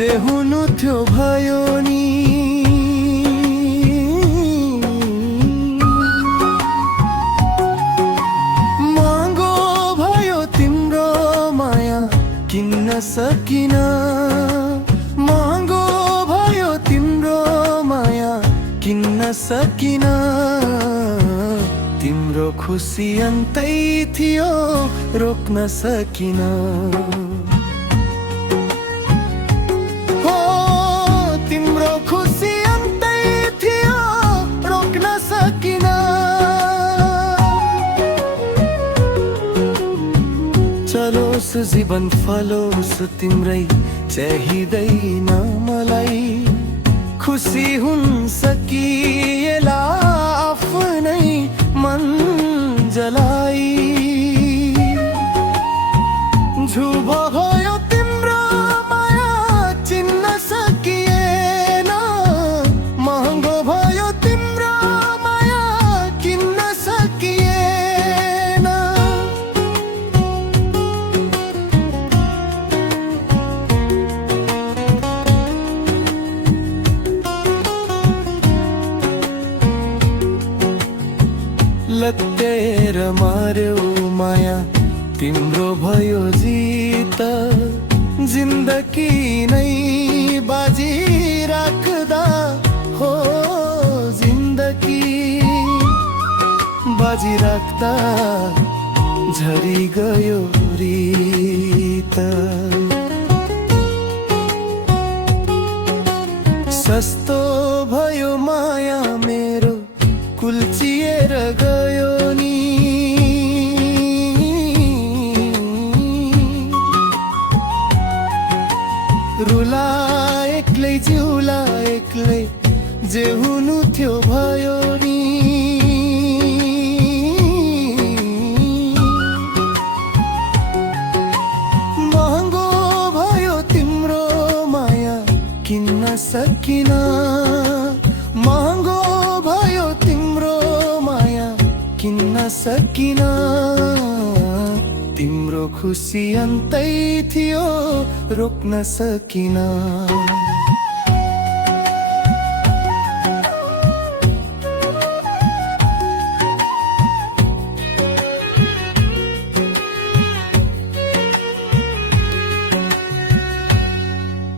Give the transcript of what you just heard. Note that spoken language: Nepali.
जे हुनु थियो भयो नि। महँगो भयो तिम्रो माया किन्न सकिन। महँगो भयो तिम्रो माया किन्न सकिन। तिम्रो खुसी अन्तै थियो रोक्न सकिन। हो तिम्रो खुसी अन्तै थियो रोक्न सकिन। चलोस् जीवन फलोस् तिम्रै चाहिँदैन मलाई। खुसी हुन्छ कि यसलाई आफ्नै मन जलाई। झुभ भयो तिम्रो माया चिन्न सकिएन। महँगो भयो तिम्रो माया किन्न सकिएन। लत्तेर मार्यो माया तिम्रो भयो जित। जिन्दगी नै बाजी राख्दा हो जिन्दगी बाजी राख्दा झरी गयो रित। सस्तो भयो माया मेरो कुल्चिएर गयो नि। रुला एक्लै जिउला एक्लै जे हुनु थियो भयो नि। महँगो भयो तिम्रो माया किन्न सकिन। महँगो भयो तिम्रो माया किन्न सकिन। तिम्रो खुसी अन्तै थियो रोक्न सकिन।